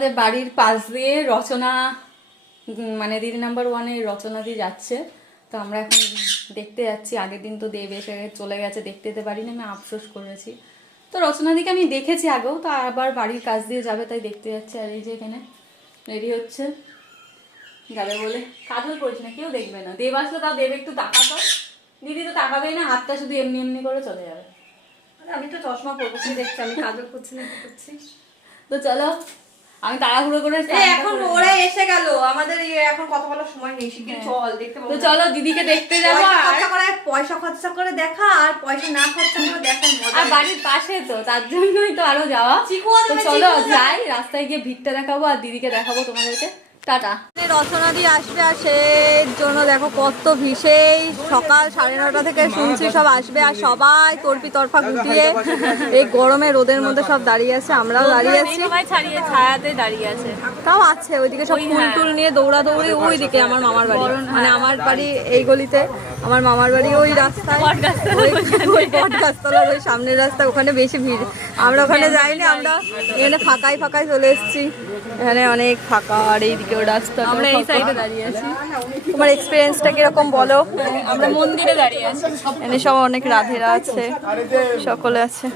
আমাদের বাড়ির পাশ দিয়ে রচনা মানে দিদি নাম্বার 1-এ রচনা দিয়ে যাচ্ছে, তো আমরা এখন দেখতে যাচ্ছি। আগের দিন তো দেব এসে চলে গেছে, দেখতে যেতে পারিনি, আমি আফসোস করেছি। তো রচনা দিকে আমি দেখেছি আগেও, তো আবার বাড়ির কাছ দিয়ে যাবে তাই দেখতে যাচ্ছে। আর এই যে এখানে রেডি হচ্ছে যাবে বলে। কাজল করিস না, কেউ দেখবে না। দেব আসলে তাও দেব একটু তাকাতো, দিদি তো তাকাবেই না, হাতটা শুধু এমনি এমনি করে চলে যাবে। আমি তো চশমা পরবো, কি দেখছি আমি কাজল করছি না কি করছি। তো চলো আমি তাড়াহুড়ো করে এখন ওরা এসে গেল, আমাদের এখন কথা বলার সময় নেই, শিগগিরই চল দেখতে পাবো। তো চলো দিদিকে দেখতে যাবো। আর পয়সা খরচা করে দেখা আর পয়সা না খরচা করে দেখার মজা। আর বাড়ির পাশে তো, তার জন্যই তো আরো যাওয়া। তো চলো যাই, রাস্তায় গিয়ে ভিড়টা দেখাবো আর দিদিকে দেখাবো তোমাদেরকে। টাটা। রচনা দিয়ে আসবে, আর সেই জন্য দেখো কত ভিড়। সেই সকাল 9:30 থেকে শুনছি সব আসবে, আর সবাই তরপি তরফা গুটিয়ে এই গরমে রোদের মধ্যে সব দাঁড়িয়ে আছে। আমরাও দাঁড়িয়ে আছি, সবাই ছাড়িয়ে ছায়াতে দাঁড়িয়ে আছে। তাও আছে ওইদিকে সব ফুল টুল নিয়ে দৌড়াদৌড়ি। ওইদিকে আমার মামার বাড়ি, মানে আমার বাড়ি এই গলিতে, আমার মামার বাড়ি ওই রাস্তায়, ওই বটগাছতলার ওই সামনের রাস্তা, ওখানে বেশি ভিড়। আমরা ওখানে যাইনি, আমরা এখানে ফাঁকাই ফাঁকাই চলে এসেছি। এখানে অনেক ফাঁকা, আর এইদিকে রাস্তা, আমরা এই সাইডে দাঁড়িয়ে আছি। তোমার এক্সপিরিয়েন্সটা কিরকম বলো? আমরা মন্দিরে দাঁড়িয়ে আছি, এখানে সব অনেক রাধেরা আছে, সকলে আছে।